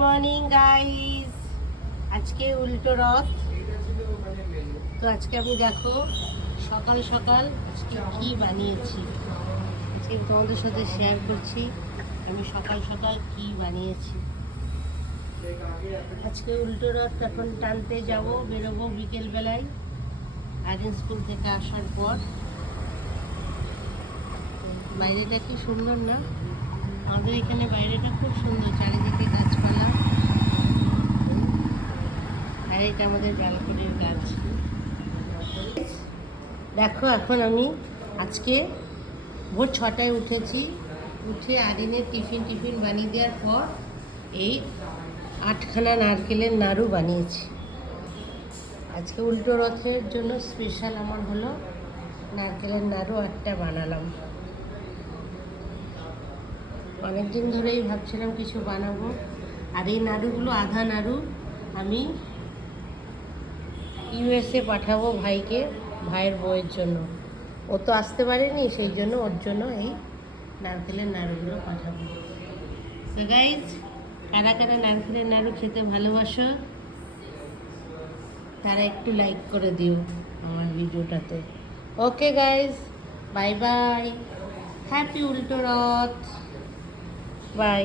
Morning guys. আজকে উল্টো রথ। তো আজকে আমি দেখো সকাল সকাল আজকে কি বানিয়েছি, আজকে তোমাদের সাথে শেয়ার করছি আমি সকাল সকাল কি বানিয়েছি। আজকে উল্টো রথ এখন টানতে যাব, বেরোবো বিকেলবেলায় আরিন স্কুল থেকে আসার পর। বাইরেটা কি সুন্দর না? আমাদের এখানে বাইরেটা খুব সুন্দর, চারিদিকে গাছপালা। আর এটা আমাদের ব্যালকনির গাছ। দেখো এখন আমি আজকে ভোর 6টায় উঠেছি, উঠে আরিনের টিফিন বানিয়ে দেওয়ার পর এই 8খানা নারকেলের নাড়ু বানিয়েছি। আজকে উল্টো রথের জন্য স্পেশাল আমার হলো নারকেলের নাড়ু 8টা বানালাম। অনেক দিন ধরেই ভাবছিলাম কিছু বানাবো। আর এই নাড়ুগুলো আধা নাড়ু আমি ইউএসএ পাঠাবো ভাইকে, ভাইয়ের বউয়ের জন্য। ও তো আসতে পারেনি, সেই জন্য ওর জন্য এই নারকেলের নাড়ুগুলো পাঠাবো। সো গাইজ, কারা কারা নারকেলের নাড়ু খেতে ভালোবাসো তারা একটু লাইক করে দিও আমার ভিডিওটাতে। Okay guys, bye bye, happy উল্টো রথ, বাই।